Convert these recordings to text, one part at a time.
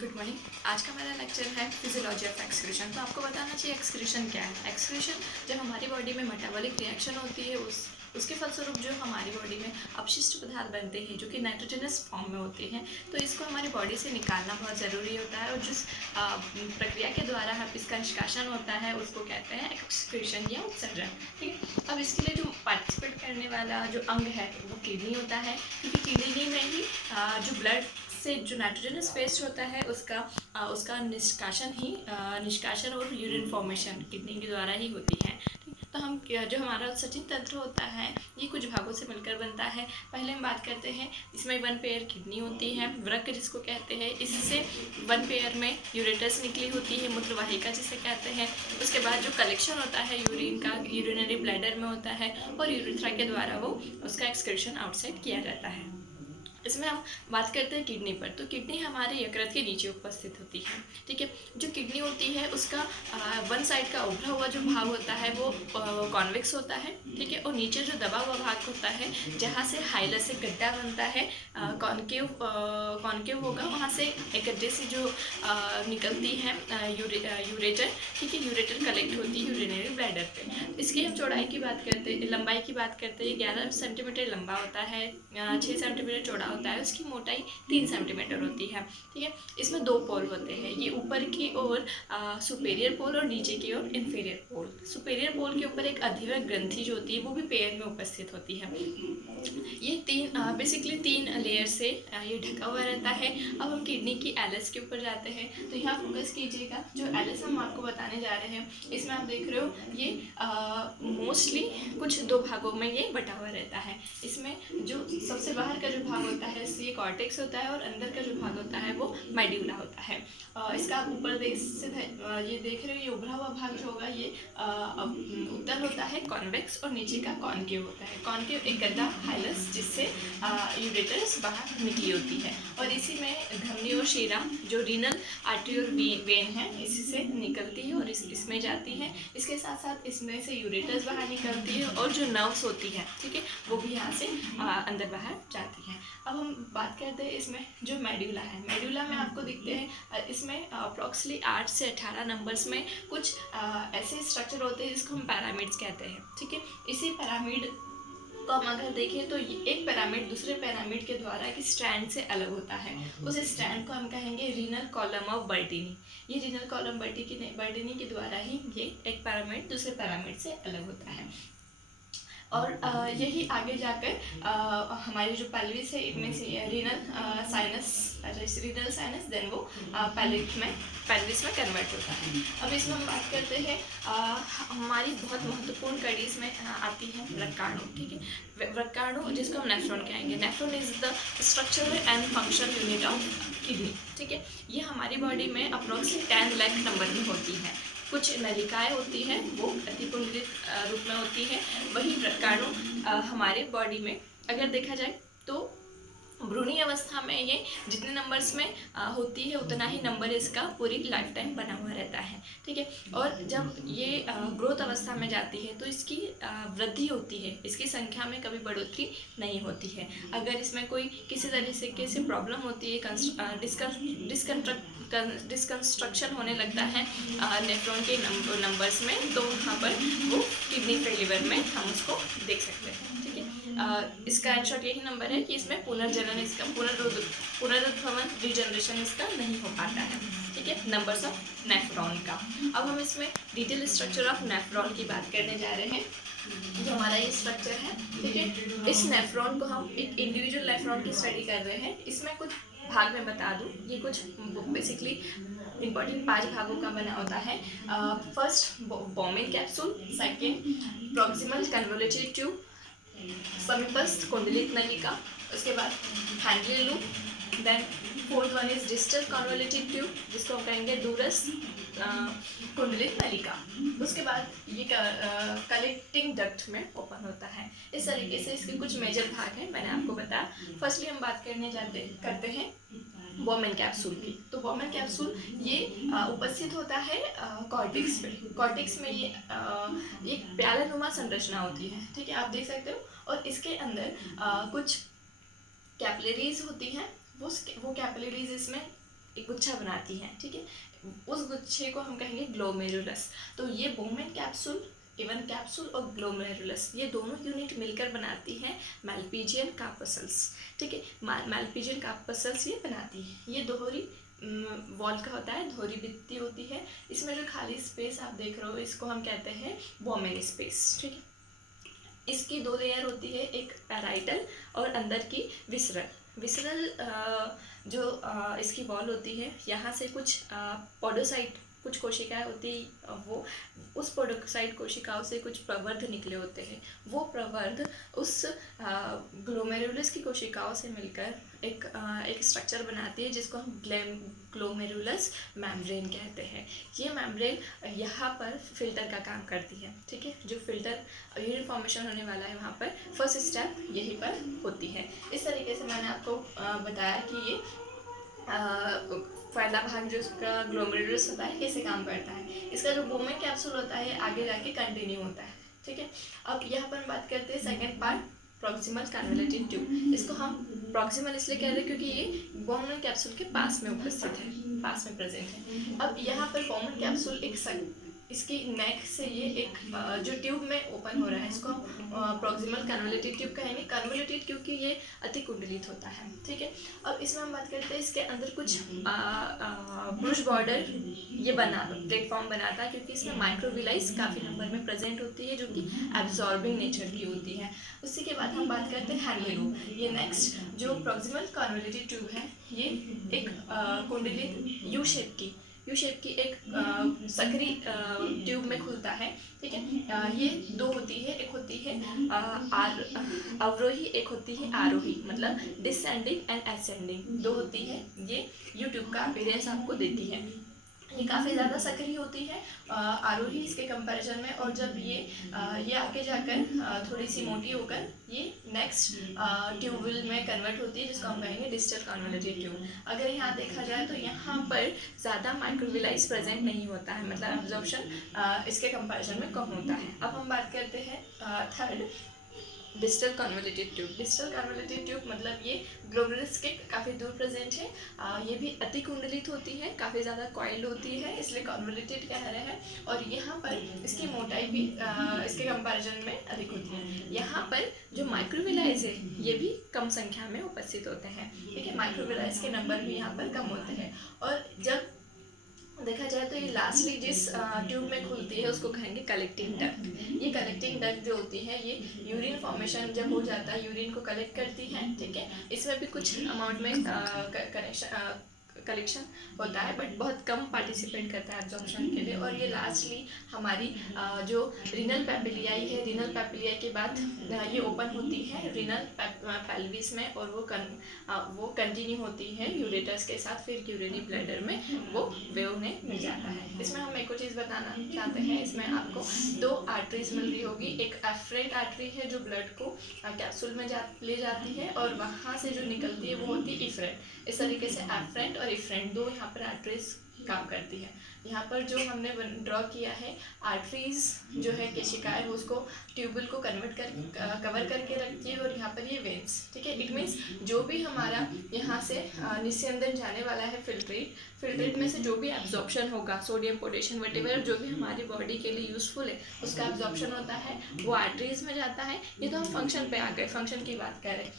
Good morning. आज का मेरा लेक्चर है फिजियोलॉजी ऑफ एक्सक्रीशन। तो आपको बताना चाहिए एक्सक्रीशन क्या है। एक्सक्रीशन जब हमारी बॉडी में मेटाबॉलिक रिएक्शन होती है उसके फलस्वरूप जो हमारी बॉडी में अपशिष्ट पदार्थ बनते हैं जो कि नाइट्रोजनस फॉर्म में होते हैं, तो इसको हमारी बॉडी से निकालना बहुत ज़रूरी होता है। और जिस प्रक्रिया के द्वारा हम इसका निष्कासन होता है उसको कहते हैं एक्सक्रीशन या उत्सर्जन। ठीक है, अब इसके लिए जो पार्टिसिपेट करने वाला जो अंग है वो किडनी होता है, क्योंकि किडनी में ही जो ब्लड से जो नाइट्रोजनस वेस्ट होता है उसका निष्कासन और यूरिन फॉर्मेशन किडनी के द्वारा ही होती है। तो हम जो हमारा उत्सर्जन तंत्र होता है ये कुछ भागों से मिलकर बनता है। पहले हम बात करते हैं, इसमें वन पेयर किडनी होती है, वृक्क जिसको कहते हैं, इससे वन पेयर में यूरेटस निकली होती है, मूत्रवाहिका जिसे कहते हैं। उसके बाद जो कलेक्शन होता है यूरिन का यूरिनरी ब्लैडर में होता है और यूरेथ्रा के द्वारा वो उसका एक्सक्रीशन आउटसाइड किया जाता है। इसमें हम बात करते हैं किडनी पर। तो किडनी हमारे यकृत के नीचे उपस्थित होती है। ठीक है, जो किडनी होती है उसका वन साइड का उभरा हुआ जो भाग होता है वो कॉन्वेक्स होता है। ठीक है, और नीचे जो दबा हुआ भाग होता है जहाँ से हाइलस से गड्ढा बनता है, कॉन्केव होगा, वहाँ से एक गड्ढे से जो निकलती है यूरेटर। ठीक है, यूरेटर कलेक्ट होती है यूरिनरी ब्लैडर पे। इसकी हम चौड़ाई की बात करते हैं, लंबाई की बात करते हैं। 11 सेंटीमीटर लंबा होता है, 6 सेंटीमीटर चौड़ा होता है, उसकी मोटाई 3 सेंटीमीटर होती है। ठीक है, इसमें 2 पोल होते हैं, ये ऊपर की ओर सुपेरियर पोल और नीचे की ओर इन्फीरियर पोल। सुपेरियर पोल के ऊपर एक अधिवृक्क ग्रंथि जो होती है वो भी पेयर में उपस्थित होती है। ये बेसिकली 3 लेयर से ये ढका हुआ रहता है। अब हम किडनी की एलएस के ऊपर जाते हैं, तो यहाँ फोकस कीजिएगा। जो एलएस हम आपको बताने जा रहे हैं इसमें आप देख रहे हो ये मोस्टली कुछ 2 भागों में ये बटा हुआ रहता है। इसमें जो सबसे बाहर का जो भाग होता है ये कॉर्टेक्स होता है और अंदर का जो भाग होता है वो मेड्यूला होता है। इसका आप ऊपर ये देख रहे हो, ये उभरा हुआ भाग जो होगा ये उत्तर होता है कॉन्वेक्स और नीचे का कॉन्केव होता है। कॉन्केव एक गड्ढा हाइलस जिससे यूरेटस बाहर निकली होती है, और इसी में धमनी और शिरा जो रीनल आर्टरी और वेन है इसी से निकलती है और इसमें जाती है। इसके साथ साथ इसमें से यूरेटस बाहर निकलती है और जो नर्व्स होती है, ठीक है, वो भी यहाँ से अंदर बाहर जाती है। अब हम बात करते हैं इसमें जो मेड्यूला है। मेड्यूला में आपको दिखते हैं इसमें अप्रॉक्सिमली 8 से 18 नंबर्स में कुछ ऐसे स्ट्रक्चर होते हैं जिसको हम पैरामिड्स कहते हैं। ठीक है, इसी पैरामिड को हम अगर देखें तो एक पैरामिड दूसरे पैरामिड के द्वारा एक स्ट्रैंड से अलग होता है। उस स्ट्रैंड को हम कहेंगे रीनल कॉलम ऑफ बर्टीनी। ये रीनल कॉलम बर्टीनी के द्वारा ही ये एक पैरामिड दूसरे पैरामिड से अलग होता है। और यही आगे जाकर हमारी जो पेल्विस है इनमें से रीनल साइनस देन वो पेल्विस में कन्वर्ट होता है। अब इसमें हम बात करते हैं हमारी बहुत महत्वपूर्ण कड़ी इसमें आती है वृक्काणु। ठीक है, वृक्काणु जिसको हम नेफ्रॉन कहेंगे। Nephron is the structural and functional unit of kidney. ठीक है, ये हमारी बॉडी में अप्रोक्सीमेट 10 लाख नंबर में होती है। कुछ नलिकाएँ होती हैं वो अतिपुंजरित रूप में होती है। वही वृक्काणु हमारे बॉडी में अगर देखा जाए तो भ्रूणी अवस्था में ये जितने नंबर्स में होती है उतना ही नंबर इसका पूरी लाइफ टाइम बना हुआ रहता है। ठीक है, और जब ये ग्रोथ अवस्था में जाती है तो इसकी वृद्धि होती है, इसकी संख्या में कभी बढ़ोतरी नहीं होती है। अगर इसमें कोई किसी तरह से प्रॉब्लम होती है, डिसकंस्ट्रक्शन होने लगता है नेफ्रॉन के नंबर्स में, तो वहाँ पर वो किडनी फेलिवर में हम उसको देख सकते हैं। ठीक है, इसका एंशॉर्ट यही नंबर है कि इसमें पुनरुद्भवन रीजनरेशन इसका नहीं हो पाता है। ठीक है, नंबर्स ऑफ नेफ्रॉन का। अब हम इसमें डिटेल स्ट्रक्चर ऑफ नेफ्रॉन की बात करने जा रहे हैं। जो हमारा ये स्ट्रक्चर है, ठीक है, इस नेफ्रॉन को हम एक इंडिविजुअल नेफ्रॉन की स्टडी कर रहे हैं। इसमें कुछ भाग में बता दूं, ये कुछ बेसिकली इम्पॉर्टेंट 5 भागों का बना होता है। First Bowman capsule, second proximal convolutive tube, समीपस्थ कुंडलित नलिका, उसके बाद Henle loop, then fourth one is distal convolutive tube जिसको हम कहेंगे दूरस्थ कुंडलित नलिका। उसके बाद ये कलेक्टिंग डक्ट में ओपन होता है। इस तरीके से इसके कुछ मेजर भाग हैं, मैंने आपको बताया। फर्स्टली हम बात करते हैं बॉमेन कैप्सूल की। तो बॉमेन कैप्सूल ये उपस्थित होता है कॉर्टेक्स पे। कॉर्टेक्स में ये एक प्यालानुमा संरचना होती है। ठीक है, आप देख सकते हो, और इसके अंदर कुछ कैपिलरीज होती हैं। वो कैपिलरीज इसमें एक गुच्छा बनाती हैं, ठीक है, उस गुच्छे को हम कहेंगे ग्लोमेरुलस। तो ये बोमेन कैप्सूल, इवन कैप्सूल और ग्लोमेरुलस ये दोनों यूनिट मिलकर बनाती हैं मैल्पीजियन कार्पसल्स, ठीक है। मैल्पीजियन कार्पसल्स ये बनाती है। ये दोहरी वॉल का होता है, दोहरी भित्ति होती है। इसमें जो खाली स्पेस आप देख रहे हो इसको हम कहते हैं बोमेन स्पेस, ठीक है। इसकी दो लेयर होती है, एक पैराइटल और अंदर की विसरल। जो इसकी वॉल होती है, यहाँ से कुछ पोडोसाइट, कुछ कोशिकाएं होती, वो उस पोडोसाइट कोशिकाओं से कुछ प्रवर्ध निकले होते हैं। वो प्रवर्ध उस ग्लोमेरुलस की कोशिकाओं से मिलकर एक स्ट्रक्चर बनाती है जिसको हम ग्लोमेरुलस मेम्ब्रेन कहते हैं। ये मेम्ब्रेन यहाँ पर फिल्टर का काम करती है, ठीक है। जो फिल्टर यूरिन फॉर्मेशन होने वाला है वहाँ पर फर्स्ट स्टेप यहीं पर होती है। इस तरीके से मैंने आपको बताया कि ये पहला भाग जो इसका ग्लोमेरुलस होता है कैसे काम करता है। इसका जो बोमेन कैप्सूल होता है आगे जाके कंटिन्यू होता है, ठीक है। अब यहाँ पर बात करते हैं second part, proximal convolutive tube. इसको हम प्रॉक्सिमल इसलिए कह रहे हैं क्योंकि ये बोमेन कैप्सूल के पास में उपस्थित है, पास में प्रेजेंट है। अब यहाँ पर बोमेन कैप्सूल इसकी नेक से ये एक जो ट्यूब में ओपन हो रहा है इसको प्रॉक्सिमल कन्वोल्यूटिव ट्यूब कहेंगे। कन्वोल्यूटिव क्योंकि ये अति कुंडलित होता है, ठीक है। अब इसमें हम बात करते हैं इसके अंदर कुछ ब्रुश बॉर्डर ये प्लेटफॉर्म बनाता है क्योंकि इसमें माइक्रोविलाइज काफ़ी नंबर में प्रेजेंट होती है जो कि एब्जॉर्बिंग नेचर की होती है। उसी के बाद हम बात करते हैं हैंडलिंग। ये नेक्स्ट जो प्रॉक्सिमल कन्वोल्यूटिव ट्यूब है ये एक कुंडलित यू शेप की एक सकरी ट्यूब में खुलता है, ठीक है। ये दो होती है, एक होती है अवरोही, एक होती है आरोही, मतलब डिसेंडिंग एंड असेंडिंग दो होती है। ये यूट्यूब का अपीयरेंस आपको देती है। ये काफ़ी ज़्यादा सक्रिय होती है आरोही इसके कंपैरिजन में, और जब ये आगे जाकर थोड़ी सी मोटी होकर ये नेक्स्ट ट्यूबुल में कन्वर्ट होती है जिसको हम कहेंगे डिस्टल कन्वोल्यूटिव ट्यूब। अगर यहाँ देखा जाए तो यहाँ पर ज़्यादा माइक्रोविलाइज प्रेजेंट नहीं होता है, मतलब एब्जॉर्प्शन इसके कंपैरिजन में कम होता है। अब हम बात करते हैं third, distal convolutive tube. Distal convolutive tube मतलब ये ग्लोमेरुलस के काफ़ी दूर प्रेजेंट है। ये भी अति कुंडलित होती है, काफ़ी ज़्यादा कॉइल्ड होती है, इसलिए कन्वोल्यूटेड कह रहे हैं। और यहाँ पर इसकी मोटाई भी इसके कंपैरिजन में अधिक होती है। यहाँ पर जो माइक्रोविलाइज है ये भी कम संख्या में उपस्थित होते हैं, ठीक है। माइक्रोविलाइज के नंबर भी यहाँ पर कम होते हैं। और जब देखा जाए तो ये लास्टली जिस ट्यूब में खुलती है उसको कहेंगे कलेक्टिंग डक्ट। ये कलेक्टिंग डक्ट जो होती है ये यूरिन फॉर्मेशन जब हो जाता है यूरिन को कलेक्ट करती है, ठीक है। इसमें भी कुछ अमाउंट में कलेक्शन होता है बट बहुत कम पार्टिसिपेट करता है एब्जॉर्प्शन के लिए। और ये लास्टली हमारी जो रीनल पैपिलियाई है, रीनल पैपिलियाई के बाद ये ओपन होती है रीनल पेल्विस में, और वो कंटिन्यू होती है यूरेटस के साथ, फिर यूरिनरी ब्लैडर में वो वे उन्हें मिल जाता है। इसमें हम एक और चीज़ बताना चाहते हैं, इसमें आपको दो आर्टरीज मिल रही होगी। एक एफरेंट आर्टरी है जो ब्लड को कैप्सूल में ले जाती है, और वहाँ से जो निकलती है वो होती है इफरेंट। इस तरीके से एफरेंट और इफरेंट दो यहाँ पर आर्टरीज काम करती है। यहाँ पर जो हमने ड्रॉ किया है आर्टरीज जो है केशिकाएं वो उसको ट्यूबुल को कवर करके रखती है, और यहाँ पर ये वेन्स, ठीक है। इट मीन्स जो भी हमारा यहाँ से निस्यंदन जाने वाला है फिल्ट्रेट में से जो भी एब्जॉर्प्शन होगा, सोडियम पोटेशियम वटेवर जो भी हमारी बॉडी के लिए यूजफुल है उसका एब्जॉर्प्शन होता है वो आर्टरीज में जाता है। ये तो हम फंक्शन पे आ गए, फंक्शन की बात करें।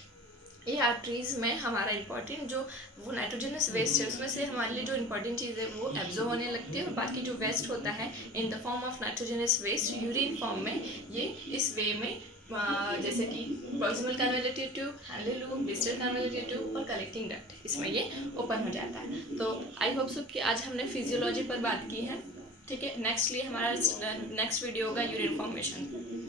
ये आर्टरीज में हमारा इंपॉर्टेंट जो वो नाइट्रोजनस वेस्ट है उसमें से हमारे लिए जो इंपॉर्टेंट चीज़ है वो एब्जॉर्ब होने लगती है, और बाकी जो वेस्ट होता है in the form of nitrogenous waste urine form में ये इस वे में जैसे कि proximal convolutive tube, Henle loop, distal convolutive tube और कलेक्टिंग डक्ट इसमें ये ओपन हो जाता है। तो आई होप सो कि आज हमने फिजियोलॉजी पर बात की है, ठीक है। नेक्स्ट वीडियो होगा यूरिन फॉर्मेशन।